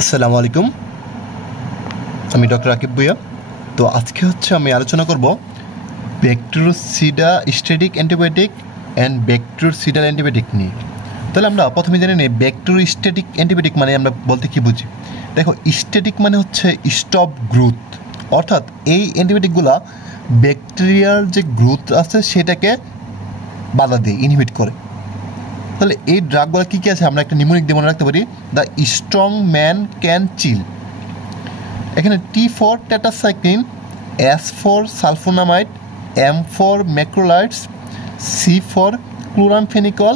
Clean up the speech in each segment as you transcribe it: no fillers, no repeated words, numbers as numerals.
আসসালামু আলাইকুম, আমি ডক্টর আকিব ভুইয়া। তো আজকে আমি আলোচনা করব ব্যাকটেরিওস্টেটিক অ্যান্টিবায়োটিক অ্যান্ড ব্যাকটেরিওসিডাল অ্যান্টিবায়োটিক নিয়ে। তাহলে আমরা প্রথমে জেনে নিই ব্যাকটেরিওস্টেটিক অ্যান্টিবায়োটিক মানে আমরা বলতে কী বুঝি। দেখো, স্ট্যাটিক মানে হচ্ছে স্টপ গ্রোথ, অর্থাৎ এই অ্যান্টিবায়োটিকগুলো ব্যাকটেরিয়ার যে গ্রোথ আছে সেটাকে বাধা দেয়, ইনহিবিট করে। তাহলে এই ড্রাগগুলো কী কী আছে আমরা একটা নিউমোনিক দিয়ে মনে রাখতে পারি। The strong man can chill, এখানে T for tetracycline, S for sulfonamide, M for macrolides, C for chloramphenicol,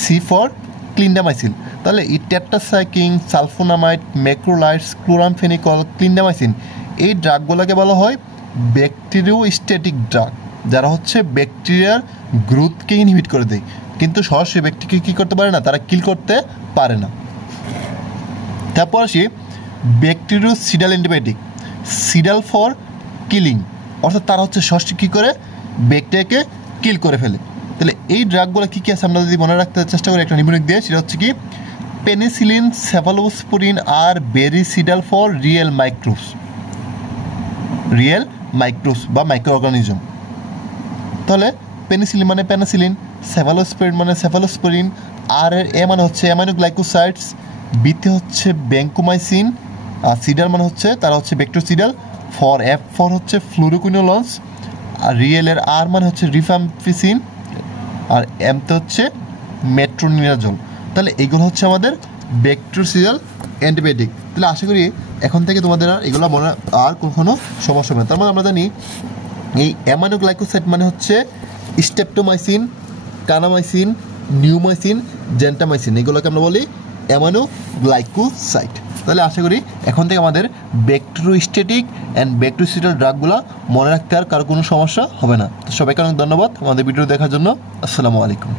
C for clindamycin. তাহলে এই tetracycline, sulfonamide, macrolides, chloramphenicol, clindamycin এই ড্রাগগুলোকে বলা হয় ব্যাকটেরিওস্টেটিক ড্রাগ, যারা ব্যাকটেরিয়ার গ্রোথকে ইনহিবিট করে দেয়, কিন্তু সরাসরি ব্যক্তিকে কী করতে পারে না, তারা কিল করতে পারে না। তারপর আসি ব্যাকটেরিওসিডাল অ্যান্টিবায়োটিক, সিডাল ফর কিলিং, অর্থাৎ তারা সরাসরি কী করে ব্যাকটেরিয়াকে কিল করে ফেলে। তাহলে এই ড্রাগগুলো কী কী আছে আমরা যদি মনে রাখতে চেষ্টা করি একটা নিউমোনিক দিয়ে, সেটা কি পেনিসিলিন, সেফালোস্পোরিন আর বেরিসিডাল ফর রিয়েল মাইক্রোস বা মাইক্রো অর্গানিজম। তাহলে পেনিসিলিন মানে পেনিসিলিন, সেফালোস্পোরিন মানে সেফালোস্পোরিন, আর এ মানে অ্যামাইনোগ্লাইকোসাইডস, বিতে ব্যাঙ্কোমাইসিন, আর সিডাল মানে তারা bactericidal, for F for fluoroquinolones, আর রিয়েলের আর মানে রিফাম্পিসিন, আর এমতে মেট্রোনিডাজোল। তাহলে এগুলো আমাদের ব্যাকটেরিওসিডাল অ্যান্টিবায়োটিক। তাহলে আশা করি এখন থেকে তোমাদের আর এগুলো মনে আর কখনো সমস্যা হবে না। তার মানে আমরা জানি এই অ্যামাইনোগ্লাইকোসাইড মানে স্টেপটোমাইসিন, কানামাইসিন, নিউমাইসিন, জেন্টামাইসিন, এগুলোকে আমরা বলি অ্যামাইনোগ্লাইকোসাইড। তাহলে আশা করি এখন থেকে আমাদের ব্যাকটেরিওস্টেটিক অ্যান্ড ব্যাকটেরিওসিডাল ড্রাগগুলো মনে রাখতে আর কারো কোনো সমস্যা হবে না। তো সবাইকে অনেক ধন্যবাদ আমাদের ভিডিও দেখার জন্য। আসসালামু আলাইকুম।